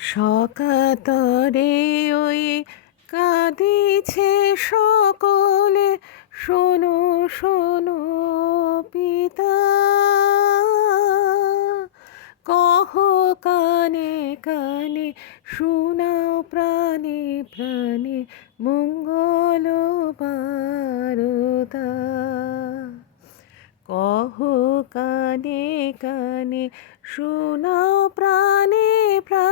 সকাতরে ওই কাঁদিছে সকলে, শোনো শোনো পিতা, কহ কানে কানে, শোনাও প্রাণে প্রাণে, মঙ্গল বারতা। কহ কানে কানে, শোনাও প্রাণে প্রাণে,